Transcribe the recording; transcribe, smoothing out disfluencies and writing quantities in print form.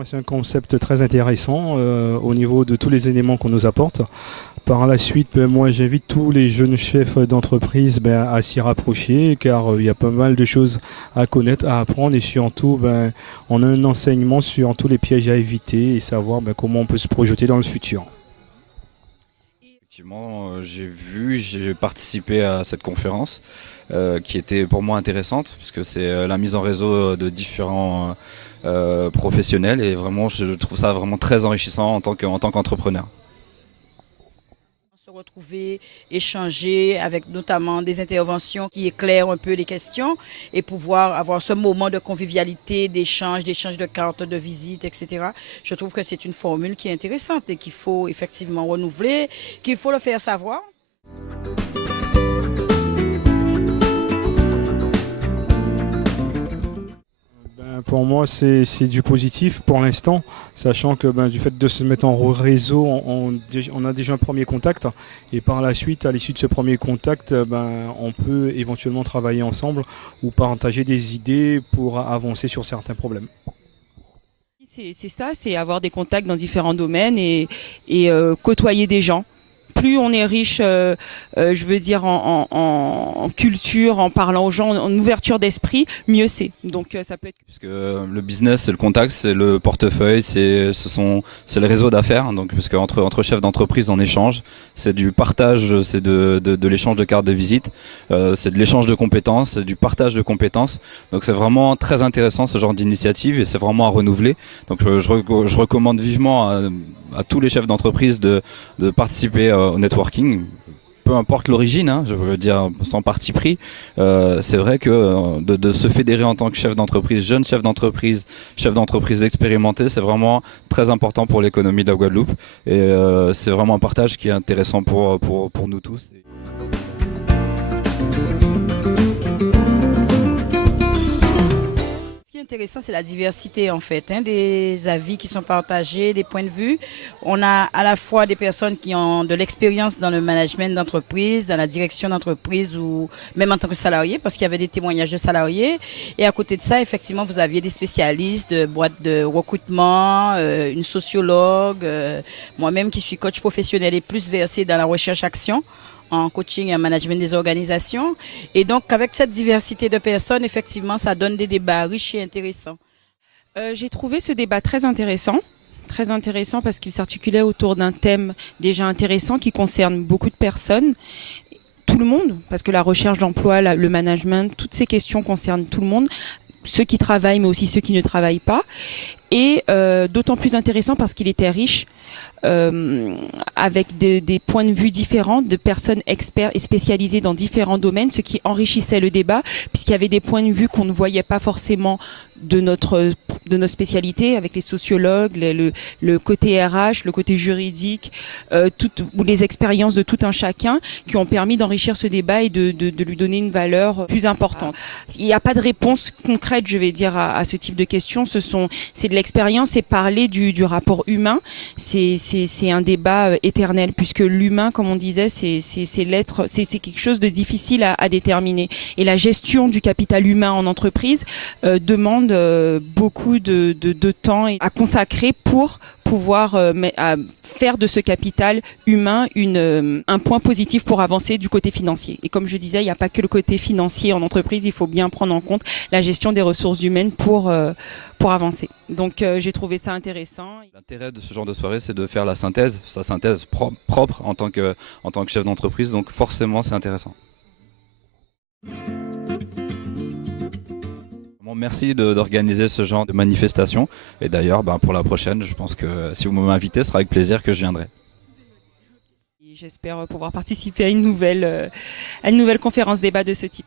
moi, c'est un concept très intéressant au niveau de tous les éléments qu'on nous apporte. Par la suite, moi, j'invite tous les jeunes chefs d'entreprise à s'y rapprocher, car il y a pas mal de choses à connaître, à apprendre, et surtout, on a un enseignement sur tous les pièges à éviter et savoir comment on peut se projeter dans le futur. Effectivement, j'ai participé à cette conférence qui était pour moi intéressante puisque c'est la mise en réseau de différents professionnels et vraiment je trouve ça vraiment très enrichissant en tant qu'entrepreneur. Se retrouver, échanger avec notamment des interventions qui éclairent un peu les questions et pouvoir avoir ce moment de convivialité, d'échange de cartes de visite, etc. Je trouve que c'est une formule qui est intéressante et qu'il faut effectivement renouveler, qu'il faut le faire savoir. Pour moi, c'est du positif pour l'instant, sachant que du fait de se mettre en réseau, on a déjà un premier contact. Et par la suite, à l'issue de ce premier contact, on peut éventuellement travailler ensemble ou partager des idées pour avancer sur certains problèmes. C'est ça, c'est avoir des contacts dans différents domaines et côtoyer des gens. Plus on est riche, je veux dire en culture, en parlant aux gens, en ouverture d'esprit, mieux c'est. Donc ça peut être. Puisque le business, c'est le contact, c'est le portefeuille, c'est le réseau d'affaires. Donc puisque entre chefs d'entreprise, on échange, c'est du partage, c'est de l'échange de cartes de visite, c'est de l'échange de compétences, c'est du partage de compétences. Donc c'est vraiment très intéressant ce genre d'initiative et c'est vraiment à renouveler. Donc je recommande vivement à tous les chefs d'entreprise de participer au networking, peu importe l'origine, je veux dire sans parti pris. C'est vrai que de se fédérer en tant que chef d'entreprise, jeune chef d'entreprise expérimenté, c'est vraiment très important pour l'économie de la Guadeloupe et c'est vraiment un partage qui est intéressant pour nous tous. Intéressant, c'est la diversité en fait, des avis qui sont partagés, des points de vue. On a à la fois des personnes qui ont de l'expérience dans le management d'entreprise, dans la direction d'entreprise ou même en tant que salarié, parce qu'il y avait des témoignages de salariés. Et à côté de ça, effectivement, vous aviez des spécialistes de boîtes de recrutement, une sociologue, moi-même qui suis coach professionnel et plus versée dans la recherche-action, en coaching et en management des organisations. Et donc, avec cette diversité de personnes, effectivement, ça donne des débats riches et intéressants. J'ai trouvé ce débat très intéressant parce qu'il s'articulait autour d'un thème déjà intéressant qui concerne beaucoup de personnes. Tout le monde, parce que la recherche d'emploi, le management, toutes ces questions concernent tout le monde, ceux qui travaillent mais aussi ceux qui ne travaillent pas. Et d'autant plus intéressant parce qu'il était riche, avec des points de vue différents, de personnes experts et spécialisées dans différents domaines, ce qui enrichissait le débat, puisqu'il y avait des points de vue qu'on ne voyait pas forcément de nos spécialités, avec les sociologues, le côté RH, le côté juridique, ou les expériences de tout un chacun, qui ont permis d'enrichir ce débat et de lui donner une valeur plus importante. Il n'y a pas de réponse concrète, je vais dire, à ce type de questions. C'est de l'expérience et parler du rapport humain. C'est un débat éternel, puisque l'humain, comme on disait, c'est l'être, c'est quelque chose de difficile à déterminer. Et la gestion du capital humain en entreprise demande beaucoup de temps à consacrer pour pouvoir faire de ce capital humain un point positif pour avancer du côté financier. Et comme je disais, il n'y a pas que le côté financier en entreprise, il faut bien prendre en compte la gestion des ressources humaines pour avancer. Donc j'ai trouvé ça intéressant. L'intérêt de ce genre de soirée, c'est de faire sa synthèse propre en tant que chef d'entreprise, donc forcément c'est intéressant. Merci d'organiser ce genre de manifestation. Et d'ailleurs, pour la prochaine, je pense que si vous m'invitez, ce sera avec plaisir que je viendrai. J'espère pouvoir participer à une nouvelle conférence débat de ce type.